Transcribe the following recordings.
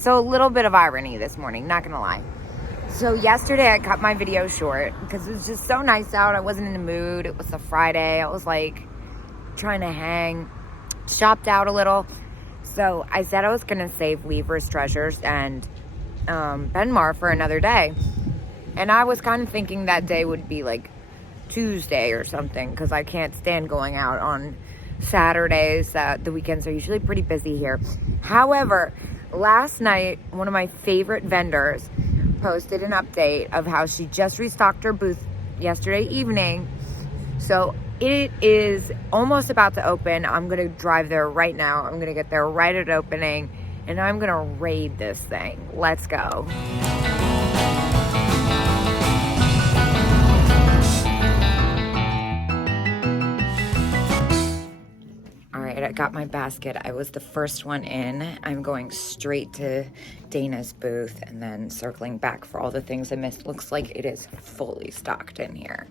So a little bit of irony this morning, not gonna lie. So yesterday I cut my video short because it was just so nice out. I wasn't in the mood. It was a Friday. I was like trying to hang, shopped out a little. So I said I was gonna save Weaver's Treasures and Benmar for another day. And I was kind of thinking that day would be like Tuesday or something because I can't stand going out on Saturdays. The weekends are usually pretty busy here. However, last night, one of my favorite vendors posted an update of how she just restocked her booth yesterday evening. So it is almost about to open. I'm going to drive there right now. I'm going to get there right at opening and I'm going to raid this thing. Let's go. I got my basket. I was the first one in. I'm going straight to Dana's booth and then circling back for all the things I missed. Looks like it is fully stocked in here.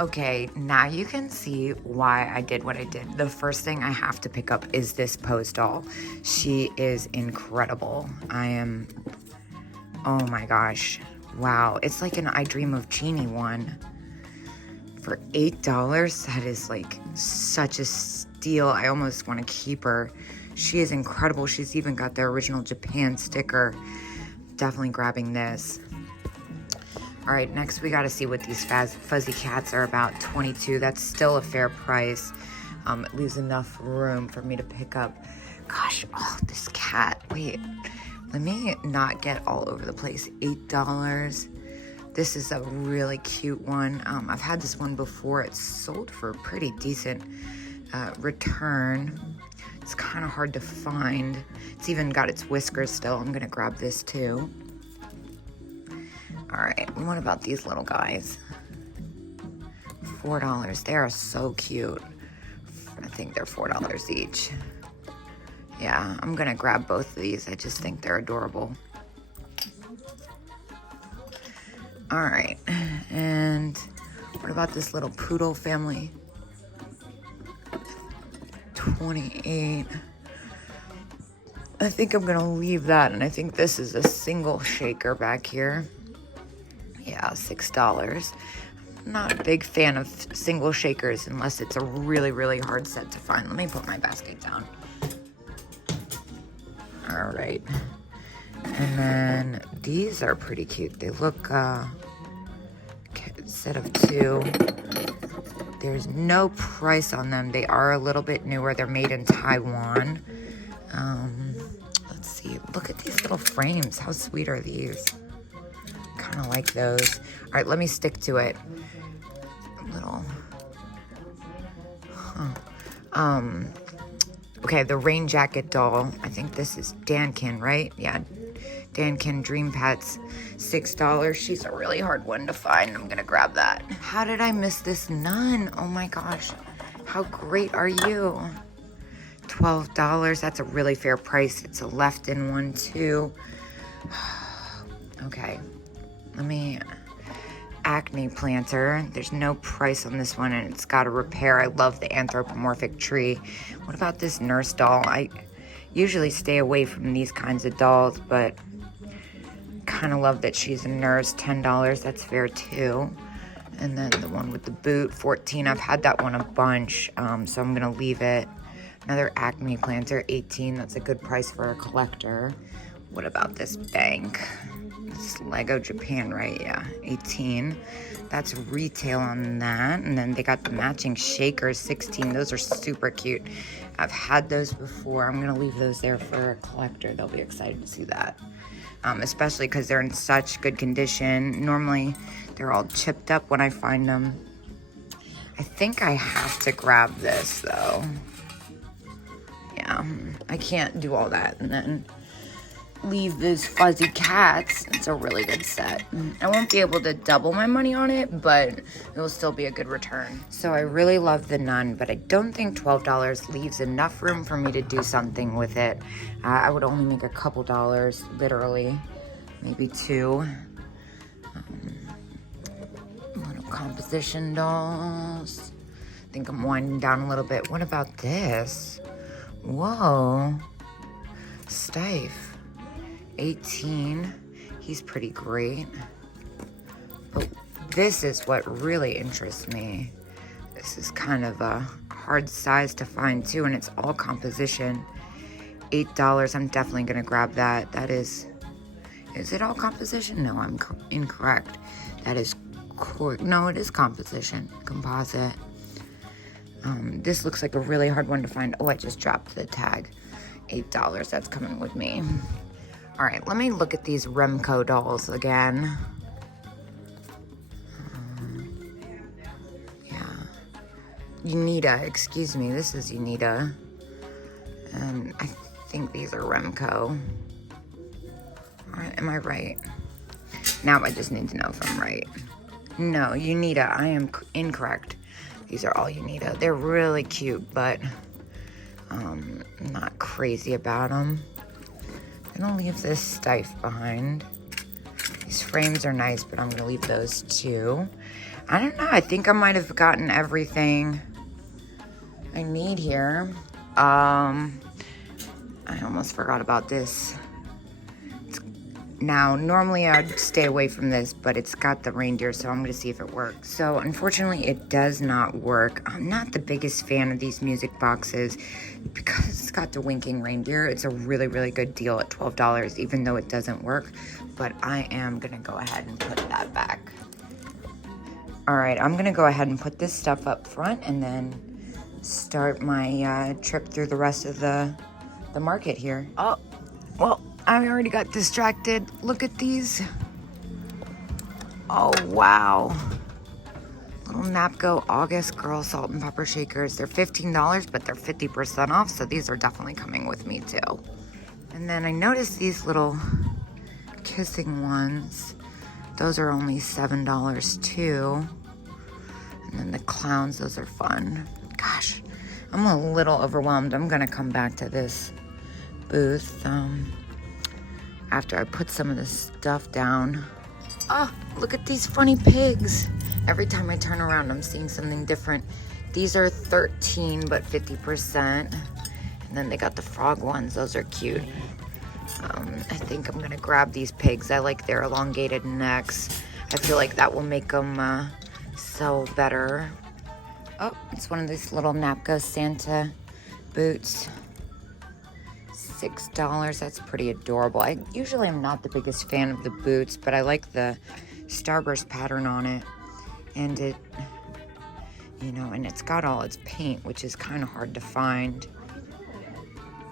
Okay, now you can see why I did what I did. The first thing I have to pick up is this Pose doll. She is incredible. Oh my gosh. Wow, it's like an I Dream of Jeannie one. For $8, that is like such a steal. I almost want to keep her. She is incredible. She's even got the original Japan sticker. Definitely grabbing this. All right, next we got to see what these fuzzy cats are about. $22. That's still a fair price. It leaves enough room for me to pick up. Gosh, oh, this cat. Wait, let me not get all over the place. $8. This is a really cute one. I've had this one before. It's sold for a pretty decent return. It's kind of hard to find. It's even got its whiskers still. I'm gonna grab this too. All right, what about these little guys? $4. They are so cute. I think they're $4 each. Yeah, I'm gonna grab both of these. I just think they're adorable. All right, and what about this little poodle family? $28. I think I'm gonna leave that, and I think this is a single shaker back here. Yeah, $6. I'm not a big fan of single shakers unless it's a really, really hard set to find. Let me put my basket down. All right. And then these are pretty cute. They look, set of two. There's no price on them. They are a little bit newer. They're made in Taiwan. Let's see. Look at these little frames. How sweet are these? Kind of like those. All right, let me stick to it. Okay, the rain jacket doll. I think this is Dankin, right? Yeah, Dankin Dream Pets. $6. She's a really hard one to find. I'm gonna grab that. How did I miss this nun? Oh my gosh. How great are you? $12. That's a really fair price. It's a left-in one too. Okay, let me... Acne planter. There's no price on this one, and it's got a repair. I love the anthropomorphic tree. What about this nurse doll? I usually stay away from these kinds of dolls, but kind of love that she's a nurse. $10. That's fair too. And then the one with the boot, $14. I've had that one a bunch, so I'm gonna leave it. Another Acme planter, $18. That's a good price for a collector. What about this bank? It's Lego Japan, right? Yeah, $18. That's retail on that. And then they got the matching shakers, $16. Those are super cute. I've had those before. I'm gonna leave those there for a collector. They'll be excited to see that. Especially because they're in such good condition. Normally, they're all chipped up when I find them. I think I have to grab this though. Yeah, I can't do all that and then leave those fuzzy cats. It's a really good set. I won't be able to double my money on it, but it will still be a good return. So I really love the nun, but I don't think $12 leaves enough room for me to do something with it. I would only make a couple dollars, literally, maybe $2. Little composition dolls. I think I'm winding down a little bit. What about this? Whoa. Stife. $18. He's pretty great. But this is what really interests me. This is kind of a hard size to find too, and it's all composition. $8. I'm definitely gonna grab that. That is it all composition? No, I'm incorrect. That is no, it is composition, composite. This looks like a really hard one to find. Oh, I just dropped the tag. $8, that's coming with me. All right, let me look at these Remco dolls again. Yeah, Unita, excuse me, this is Unita. And I think these are Remco. All right, am I right? Now I just need to know if I'm right. No, Unita, I am incorrect. These are all Unita. They're really cute, but I'm not crazy about them. I'm gonna leave this Stife behind. These frames are nice, but I'm gonna leave those too. I don't know, I think I might have gotten everything I need here. I almost forgot about this. Now, normally I'd stay away from this, but it's got the reindeer, so I'm gonna see if it works. So, unfortunately, it does not work. I'm not the biggest fan of these music boxes because it's got the winking reindeer. It's a really, really good deal at $12, even though it doesn't work. But I am gonna go ahead and put that back. All right, I'm gonna go ahead and put this stuff up front and then start my trip through the rest of the market here. Oh, well, I already got distracted. Look at these. Oh, wow. Little Napco August Girl Salt and Pepper Shakers. They're $15, but they're 50% off, so these are definitely coming with me too. And then I noticed these little kissing ones. Those are only $7 too. And then the clowns, those are fun. Gosh, I'm a little overwhelmed. I'm gonna come back to this booth after I put some of this stuff down. Oh, look at these funny pigs. Every time I turn around, I'm seeing something different. These are $13, but 50%. And then they got the frog ones. Those are cute. I think I'm gonna grab these pigs. I like their elongated necks. I feel like that will make them sell better. Oh, it's one of these little Napco Santa boots. $6, that's pretty adorable. I usually am not the biggest fan of the boots, but I like the Starburst pattern on it. And it, you know, and it's got all its paint, which is kind of hard to find.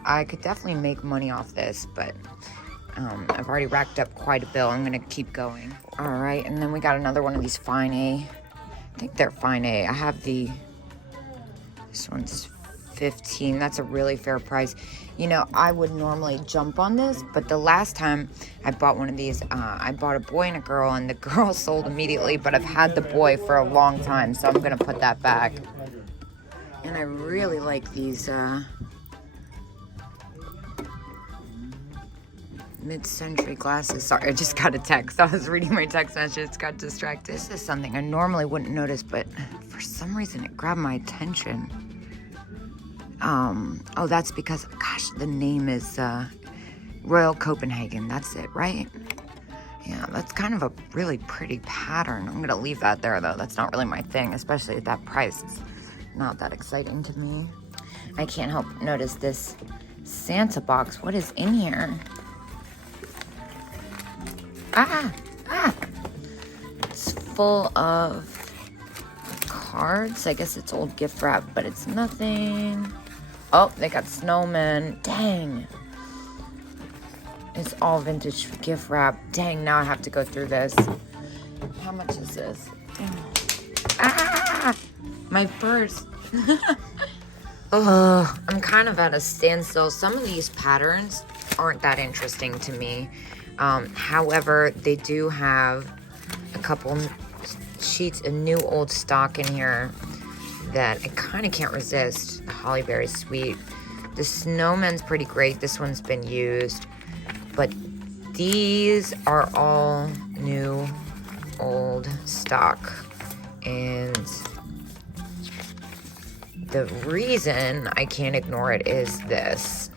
I could definitely make money off this, but I've already racked up quite a bill. I'm gonna keep going. All right, and then we got another one of these Fine A. I think they're Fine A. I have this one's $15. That's a really fair price. You know, I would normally jump on this, but the last time I bought one of these, I bought a boy and a girl, and the girl sold immediately, but I've had the boy for a long time, so I'm gonna put that back. And I really like these mid-century glasses. Sorry, I just got a text. I was reading my text messages, got distracted. This is something I normally wouldn't notice, but for some reason it grabbed my attention. Oh, that's because, gosh, the name is Royal Copenhagen. That's it, right? Yeah, that's kind of a really pretty pattern. I'm gonna leave that there, though. That's not really my thing, especially at that price. It's not that exciting to me. I can't help notice this Santa box. What is in here? It's full of cards. I guess it's old gift wrap, but it's nothing. Oh, they got snowmen. Dang. It's all vintage gift wrap. Dang, now I have to go through this. How much is this? My purse. Oh, I'm kind of at a standstill. Some of these patterns aren't that interesting to me. However, they do have a couple sheets of new old stock in here that I kind of can't resist. The Hollyberry Sweet. The Snowman's pretty great. This one's been used. But these are all new old stock. And the reason I can't ignore it is this.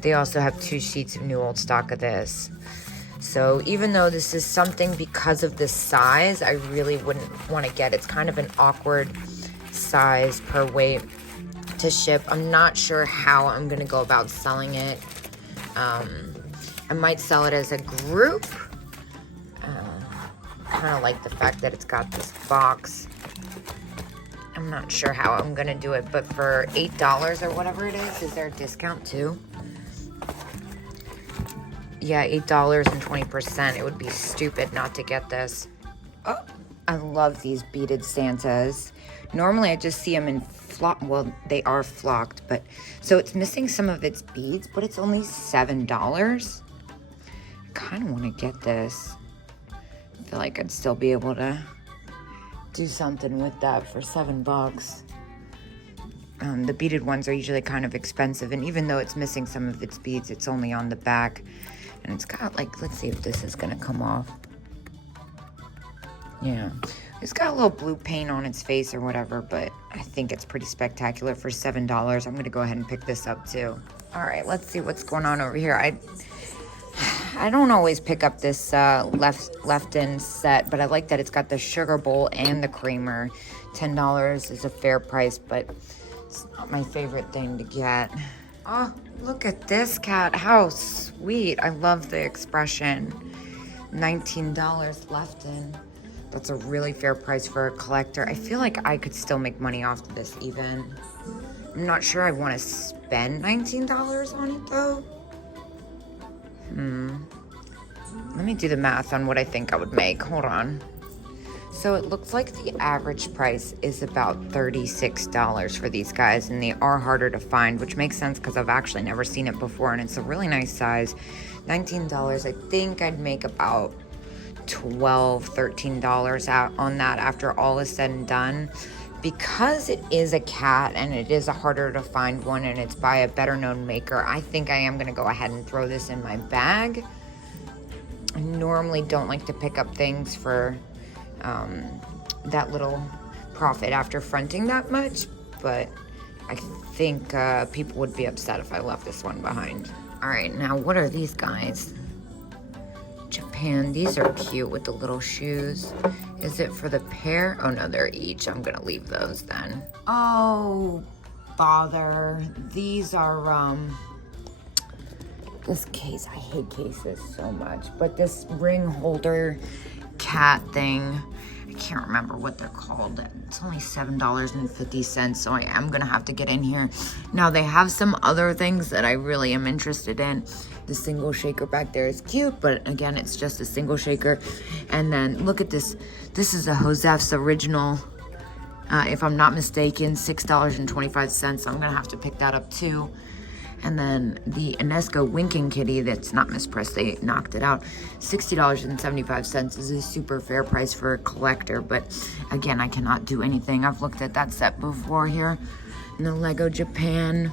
They also have 2 sheets of new old stock of this. So even though this is something because of the size, I really wouldn't want to get. It's kind of an awkward size per weight to ship. I'm not sure how I'm going to go about selling it. I might sell it as a group. Kind of like the fact that it's got this box. I'm not sure how I'm going to do it, but for $8 or whatever it is there a discount too? Yeah, $8 and 20%. It would be stupid not to get this. Oh, I love these beaded Santas. Normally I just see them in flock. Well, they are flocked, but so it's missing some of its beads, but it's only $7. I kind of want to get this. I feel like I'd still be able to do something with that for $7. The beaded ones are usually kind of expensive, and even though it's missing some of its beads, it's only on the back. And it's got like, let's see if this is gonna come off. Yeah, it's got a little blue paint on its face or whatever, but I think it's pretty spectacular for $7. I'm gonna go ahead and pick this up too. All right, let's see what's going on over here. I don't always pick up this left-in set, but I like that it's got the sugar bowl and the creamer. $10 is a fair price, but it's not my favorite thing to get. Oh, look at this cat. How sweet. I love the expression. $19 left in. That's a really fair price for a collector. I feel like I could still make money off of this even. I'm not sure I want to spend $19 on it though. Let me do the math on what I think I would make. Hold on. So it looks like the average price is about $36 for these guys, and they are harder to find, which makes sense because I've actually never seen it before, and it's a really nice size. $19, I think I'd make about $12, $13 out on that after all is said and done. Because it is a cat and it is a harder to find one and it's by a better known maker, I think I am going to go ahead and throw this in my bag. I normally don't like to pick up things for that little profit after fronting that much, but I think people would be upset if I left this one behind. All right, now what are these guys? Japan. These are cute with the little shoes. Is it for the pair? Oh no, they're each. I'm gonna leave those then. Oh, bother. These are this case. I hate cases so much, but this ring holder cat thing, I can't remember what they're called. It's only $7.50, so I am gonna have to get in here. Now they have some other things that I really am interested in. The single shaker back there is cute, but again, it's just a single shaker. And then look at this. This is a Josef's original, if I'm not mistaken, $6.25. So I'm gonna have to pick that up too. And then the Enesco Winking Kitty that's not mispressed, they knocked it out. $60.75 is a super fair price for a collector, but again, I cannot do anything. I've looked at that set before here. And the Lego Japan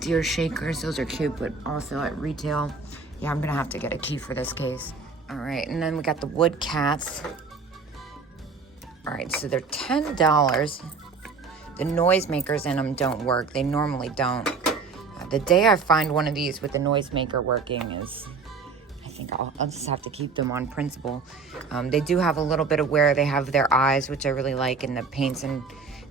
deer shakers, those are cute, but also at retail. Yeah, I'm gonna have to get a key for this case. All right, and then we got the wood cats. All right, so they're $10. The noisemakers in them don't work. They normally don't. The day I find one of these with the noisemaker working is, I think I'll just have to keep them on principle. They do have a little bit of wear. They have their eyes, which I really like, and the paint's in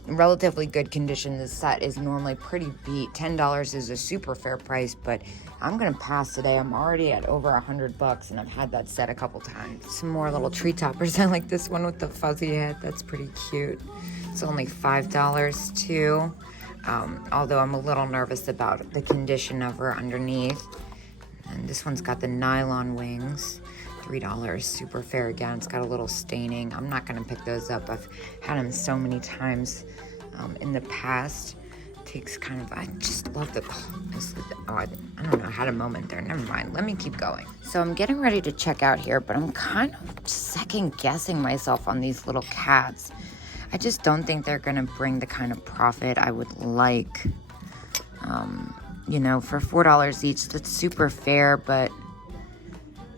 relatively good condition. This set is normally pretty beat. $10 is a super fair price, but I'm gonna pass today. I'm already at over $100 and I've had that set a couple times. Some more little tree toppers. I like this one with the fuzzy head. That's pretty cute. It's only $5 too. Although I'm a little nervous about the condition of her underneath. And this one's got the nylon wings. $3, super fair again. It's got a little staining. I'm not gonna pick those up. I've had them so many times in the past. It takes kind of, I just love the, I don't know, I had a moment there. Never mind, let me keep going. So I'm getting ready to check out here, but I'm kind of second guessing myself on these little cats. I just don't think they're gonna bring the kind of profit I would like. You know, for $4 each, that's super fair, but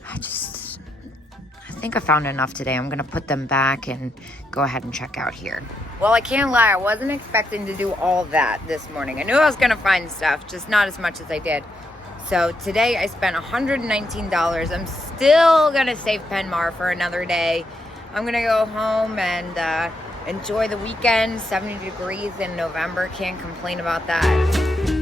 I think I found enough today. I'm gonna put them back and go ahead and check out here. Well, I can't lie, I wasn't expecting to do all that this morning. I knew I was gonna find stuff, just not as much as I did. So today I spent $119. I'm still gonna save Penmar for another day. I'm gonna go home and enjoy the weekend. 70 degrees in November, can't complain about that.